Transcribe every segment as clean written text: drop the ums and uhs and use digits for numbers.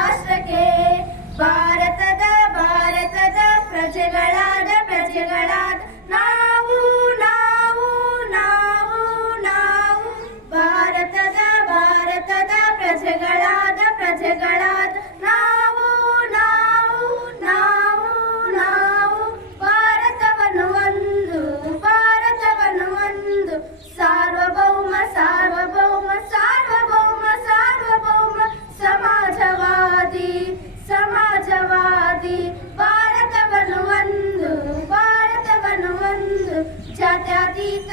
ರಾಷ್ಟ್ರಕ್ಕೆ ಭಾರತದ ಪ್ರಜೆಗಳಾದ ನಾವು ನಾವು ನಾವು ನಾವು ಭಾರತದ ಪ್ರಜೆಗಳಾದ ನಾವು ನಾವು ನಾವು ನಾವು ಭಾರತವನ್ನು ಒಂದು ಸಾರ್ವಭೌಮ ಸಮಾಜವಾದಿ ಭಾರತವನ್ನು ಒಂದು ಜಾತ್ಯತೀತ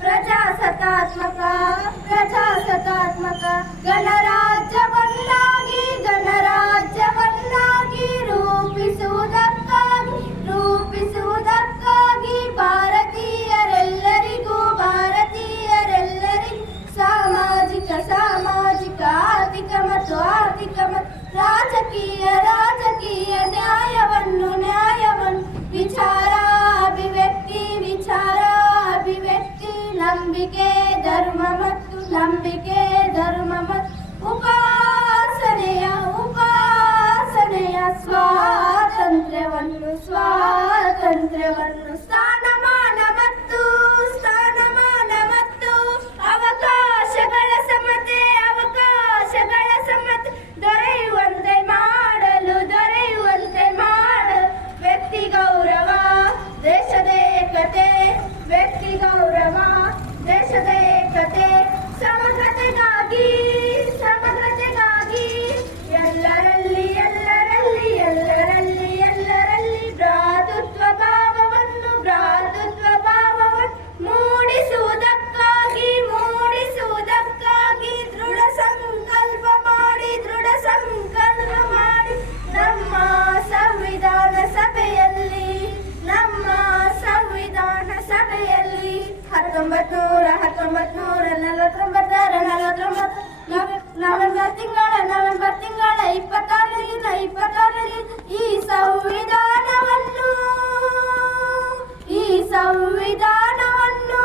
ಪ್ರಜಾಸತ್ತಾತ್ಮಕ ಗಣರಾಜ್ಯವನ್ನಾಗಿ ರೂಪಿಸುವುದಕ್ಕಾಗಿ ಭಾರತೀಯರೆಲ್ಲರಿಗೂ ಸಾಮಾಜಿಕ ಆರ್ಥಿಕ ಮತ್ತು ರಾಜಕೀಯ ನ್ಯಾಯವನ್ನು ವಿಚಾರ ಅಭಿವ್ಯಕ್ತಿ ನಂಬಿಕೆ ಧರ್ಮ ಮತ್ತು ಉಪಾಸನೆಯ ಸ್ವಾತಂತ್ರ್ಯವನ್ನು ಸ್ಥಾನಮಾನ ಮತ್ತು ಅವಕಾಶಗಳ ಸಮತೆ ದೊರೆಯುವಂತೆ ಮಾಡಲು ವ್ಯಕ್ತಿ ಗೌರವ ದೇಶದ ಏಕತೆ ಸಮಗ್ರತೆಗಾಗಿ ಎಲ್ಲರಲ್ಲಿ ಭ್ರಾತೃತ್ವ ಭಾವವನ್ನು ಮೂಡಿಸುವುದಕ್ಕಾಗಿ ದೃಢ ಸಂಕಲ್ಪ ಮಾಡಿ ನಮ್ಮ ಸಂವಿಧಾನ ಸಭೆಯಲ್ಲಿ 1949 ನವೆಂಬರ್ ತಿಂಗಳ 26ರಿಂದ ಈ ಸಂವಿಧಾನವನ್ನು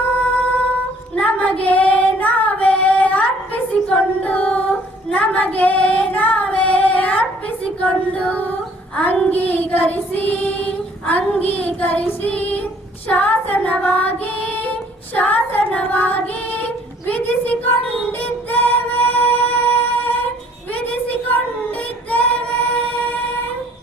ನಮಗೆ ನಾವೇ ಅರ್ಪಿಸಿಕೊಂಡು ಅಂಗೀಕರಿಸಿ ಶಾಸನವಾಗಿ ವಿಧಿಸಿಕೊಂಡಿದ್ದೆ